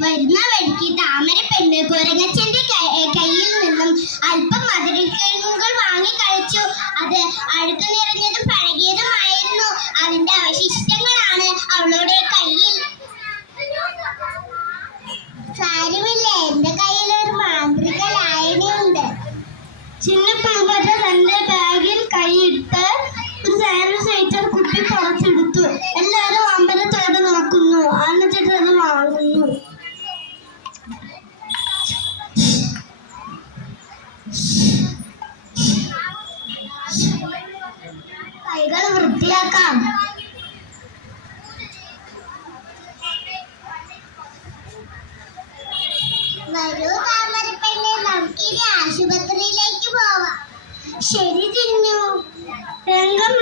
വരുന്ന വഴിക്ക് താമരപ്പെണ്ണ് കുരങ്ങച്ചന്റെ കയ്യിൽ നിന്നും അല്പം മധുരക്കിഴങ്ങുകൾ വാങ്ങി കഴിച്ചു. അത് അഴുക്ക് നിറഞ്ഞതും പഴകിയതുമായിരുന്നു. അതിന്റെ അവശിഷ്ടങ്ങളാണ് അവളുടെ കയ്യിൽ. സാരമില്ല, എന്റെ കയ്യിൽ ഒരു മാന്ത്രിക ലായനിയുണ്ട്. ചിന്ന പൂമ്പറ്റ തന്റെ ബാഗിൽ കൈയിട്ട് ഒരു സാനിറ്റൈസർ കുപ്പി പുറത്തെടുത്തു. എല്ലാവരും അമ്പലത്തോടെ നോക്കുന്നു. എന്നിട്ട് അത് വാങ്ങുന്നു. കൈകൾ വൃത്തിയാക്കാം. വരൂ താമരപ്പെണ്ണെ, നമുക്കിനി ആശുപത്രിയിലേക്ക് പോവാം. ശരി ചിന്നു. രംഗം